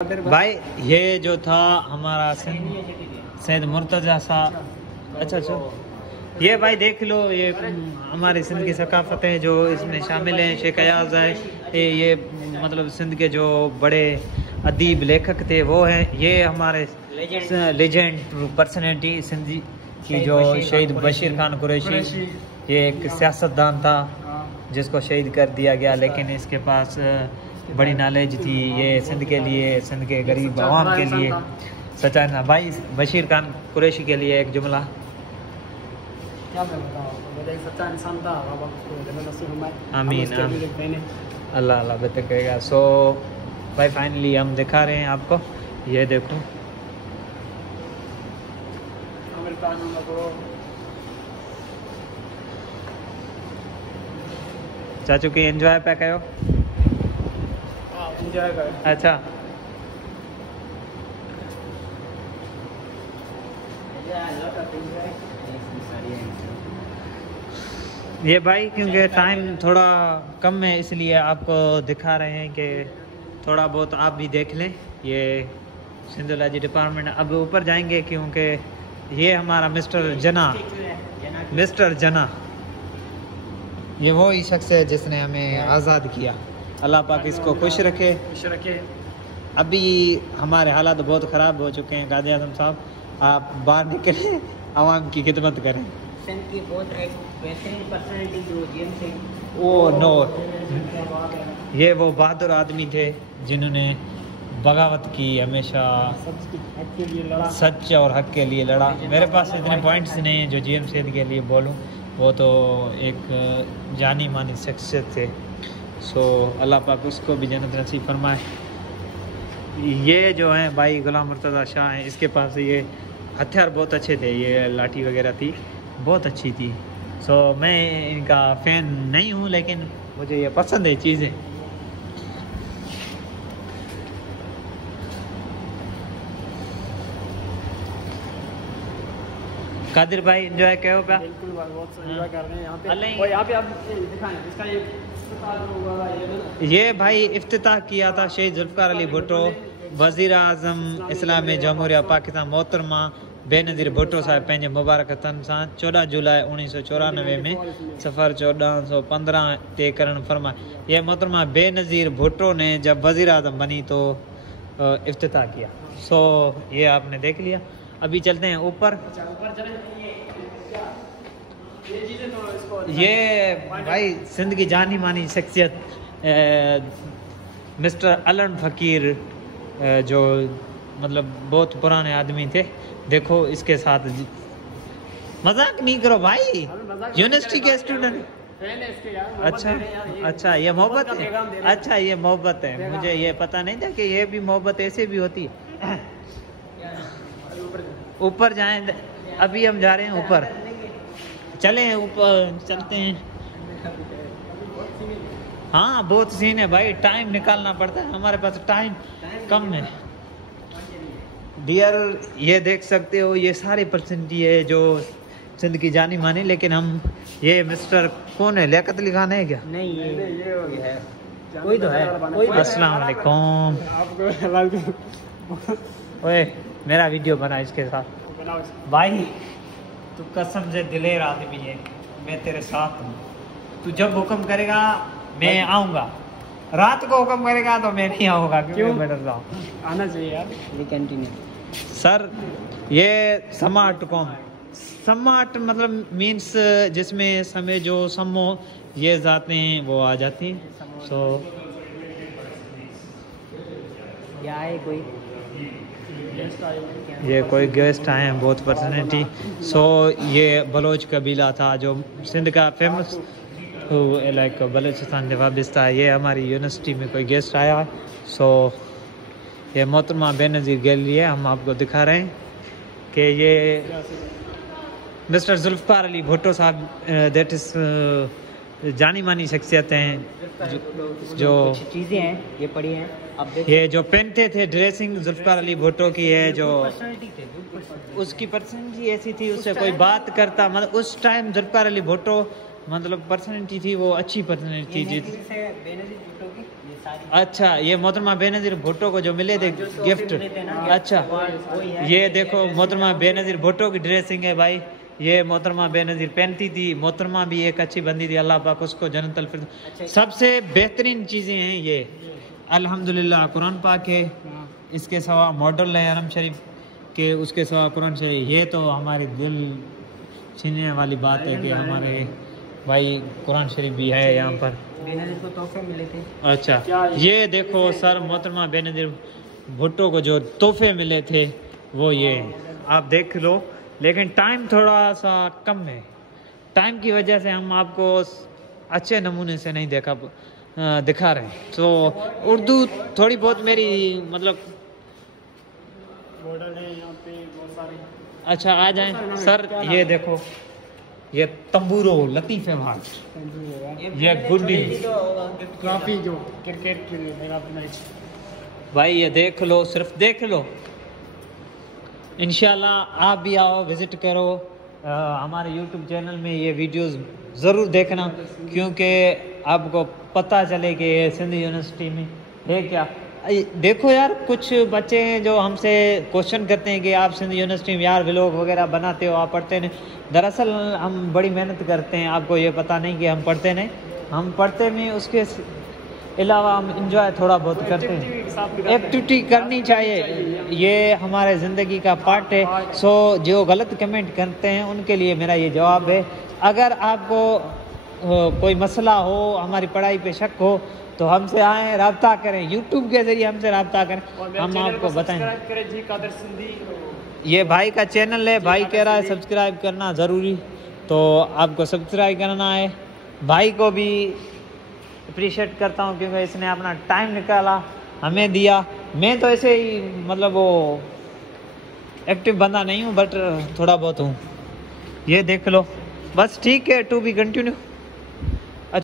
भाई ये जो था हमारा सैयद मुर्तज़ा साहब। अच्छा, ये भाई देख लो, ये हमारे सिंध की सकाफतें जो इसमें शामिल हैं। शेख अयाज है, ये मतलब सिंध के जो बड़े अदीब लेखक थे वो हैं। ये हमारे लेजेंड पर्सनैलिटी सिंधी की जो शहीद बशीर खान कुरैशी, ये एक सियासतदान था जिसको शहीद कर दिया गया, लेकिन इसके पास बड़ी नॉलेज थी। ये सिंध के लिए, सिंध के गरीब आवाम के लिए सच्चा था। भाई बशीर खान कुरैशी के लिए एक जुमला। क्या मैं बताऊं, एक सच्चा इंसान था, आमीन अल्लाह अल्लाह बेहतर करेगा। सो भाई फाइनली हम दिखा रहे हैं आपको, ये देखो चाचू की एंजॉय पे कयो। अच्छा, ये भाई क्योंकि टाइम थोड़ा कम है इसलिए आपको दिखा रहे हैं कि थोड़ा बहुत आप भी देख लें। ये सिंधोलॉजी डिपार्टमेंट। अब ऊपर जाएंगे क्योंकि ये हमारा मिस्टर जना ये वो ही शख्स है जिसने हमें आज़ाद किया। अल्लाह पाक इसको खुश रखे। अभी हमारे हालात बहुत ख़राब हो चुके हैं। गाजी आज़म साहब, आप बाहर निकलें, आवाम की खिदमत करें। की बहुत एक बेहतरीन पर्सनैलिटी जो जेम्स है, ओ नो, ये वो बहादुर आदमी थे जिन्होंने बगावत की, हमेशा सच और हक के लिए लड़ा। मेरे पास इतने पॉइंट्स नहीं हैं जो जीएम सैयद के लिए बोलूं। वो तो एक जानी मानी शख्सियत थे। सो अल्लाह पाक उसको भी जन्नत नसीब फरमाए। ये जो हैं भाई गुलाम मुर्तज़ा शाह हैं, इसके पास ये हथियार बहुत अच्छे थे। ये लाठी वगैरह थी, बहुत अच्छी थी। सो मैं इनका फ़ैन नहीं हूँ, लेकिन मुझे ये पसंद है चीज़ें। कादिर भाई एंजॉय करो क्या? बिल्कुल बहुत एंजॉय कर रहे हैं यहाँ पे। अल्लाह और यहाँ पे आप दिखाएं इसका ये भाई इफ्तिताह किया था शहीद जुल्फ़िकार अली भुट्टो, वज़ीर आज़म इस्लामी जमहूरिया पाकिस्तान मोहतरमा बेनज़ीर भुट्टो साहब पंहिंजे मुबारक हथनि सां 14 जुलाई 1994 में सफ़र 1415 तय करण फरमाया। यह मोहतरमा बेनज़ीर भुट्टो ने जब वज़ीर आज़म बनी तो इफ्तिताह किया। सो ये आपने देख लिया। अभी चलते हैं ऊपर। ये भाई सिंध की जानी मानी शख्सियत मिस्टर अलन फ़कीर, जो मतलब बहुत पुराने आदमी थे। देखो इसके साथ मजाक नहीं करो भाई, यूनिवर्सिटी के स्टूडेंट। अच्छा ये मोहब्बत है। अच्छा ये मोहब्बत है, मुझे ये पता नहीं था कि ये भी मोहब्बत ऐसे भी होती है। ऊपर जाएं, अभी हम जा रहे हैं ऊपर। चलें ऊपर, चलते हैं। हाँ बहुत सीन है भाई, टाइम निकालना पड़ता है, हमारे पास टाइम कम है। डियर ये देख सकते हो, ये सारे पर्सनैलिटी है जो सिंध की जानी मानी। लेकिन हम ये मिस्टर कौन है, लियाकत अली खान है क्या? नहीं ये है, कोई तो है। अस्सलाम वालेकुम। ओए मेरा वीडियो बना इसके साथ। भाई तू कसम से दिलेर आदमी है, मैं तेरे साथ हूँ। तू जब हुक्म करेगा मैं आऊँगा, रात को हुक्म करेगा तो मैं नहीं आऊँगा। क्यों? मैं डर रहा हूँ। आना चाहिए यार। कंटिन्यू सर ये स्मार्ट कौन, स्मार्ट मतलब मीन्स जिसमें समय जो समो ये जाते हैं वो आ जाती हैं। सो क्या है, कोई ये कोई गेस्ट आए हैं, बहुत पर्सनैलिटी। सो ये बलोच कबीला था जो सिंध का फेमस लाइक बलोचिस्तान वाबस्ता है। ये हमारी यूनिवर्सिटी में कोई गेस्ट आया। सो ये मोहतरमा बेनज़ीर गैलरी है, हम आपको दिखा रहे हैं कि ये मिस्टर जुल्फ़िकार अली भुट्टो साहब दैट इज़ जानी मानी शख्सियत हैं जो चीज़ें हैं ये पढ़ी हैं। अब ये जो पहनते थे ड्रेसिंग जुल्फ़िकार अली भुट्टो की है, जो उसकी पर्सनैलिटी ऐसी थी, उससे कोई बात करता मतलब उस टाइम जुल्फ़िकार अली भुट्टो मतलब पर्सनैलिटी थी वो अच्छी पर्सनैलिटी थी। सारी। अच्छा, ये मोहतरमा बेनज़ीर भुट्टो को जो मिले थे जो तोहफे गिफ्ट। मिले थे ना, अच्छा, वही है। ये देखो मोहतरमा बेनज़ीर भुट्टो की ड्रेसिंग है भाई। ये मोहतरमा बेनज़ीर पहनती थी, मोहतरमा भी एक अच्छी बंदी थी, अल्लाह पाक उसको जन्नतुल फिरदौस। अच्छा, सबसे बेहतरीन चीज़ें हैं ये अल्हम्दुलिल्लाह कुरान पाक है, इसके सिवा मॉडल है हरम शरीफ के, उसके सिवा कुरान शरीफ। ये तो हमारे दिल छीनने वाली बात है कि हमारे भाई कुरान शरीफ भी है यहाँ पर। बेनज़ीर को तोहफे मिले थे। अच्छा, ये देखो सर मोहतरमा बेनज़ीर भुट्टो को जो तोहफे मिले थे वो ये आप देख लो, लेकिन टाइम थोड़ा सा कम है। टाइम की वजह से हम आपको अच्छे नमूने से नहीं दिखा रहे हैं। तो उर्दू थोड़ी बहुत मेरी मतलब मॉडल है यहाँ पे बहुत सारे। अच्छा आ जाए सर। ये देखो ये तंबूरो लतीफ़ है भाई, ये गुड्डी ट्रॉफी जो क्रिकेट के लिए मेरा मैच। भाई ये देख लो, सिर्फ देख लो। इंशाल्लाह आप भी आओ, विज़िट करो हमारे YouTube चैनल में, ये वीडियोस ज़रूर देखना, क्योंकि आपको पता चले कि सिंध यूनिवर्सिटी में है क्या। देखो यार, कुछ बच्चे हैं जो हमसे क्वेश्चन करते हैं कि आप सिंध यूनिवर्सिटी में यार व्लॉग वगैरह बनाते हो, आप पढ़ते नहीं। दरअसल हम बड़ी मेहनत करते हैं, आपको ये पता नहीं कि हम पढ़ते नहीं, हम पढ़ते में उसके अलावा हम इंजॉय थोड़ा बहुत करते हैं। एक्टिविटी करनी चाहिए, ये हमारे ज़िंदगी का पार्ट है। सो जो गलत कमेंट करते हैं उनके लिए मेरा ये जवाब है, अगर आपको कोई मसला हो, हमारी पढ़ाई पे शक हो, तो हमसे आएँ, रब्ता करें, यूट्यूब के ज़रिए हमसे रब्ता करें, हम आपको बताएं। जी कादर सिंधी। ये भाई का चैनल है, भाई कह रहा है सब्सक्राइब करना ज़रूरी, तो आपको सब्सक्राइब करना है। भाई को भी अप्रिशिएट करता हूँ क्योंकि इसने अपना टाइम निकाला, हमें दिया। मैं तो ऐसे ही मतलब वो एक्टिव बंदा नहीं हूँ, बट थोड़ा बहुत हूँ। ये देख लो, बस ठीक है, टू बी कंटिन्यू।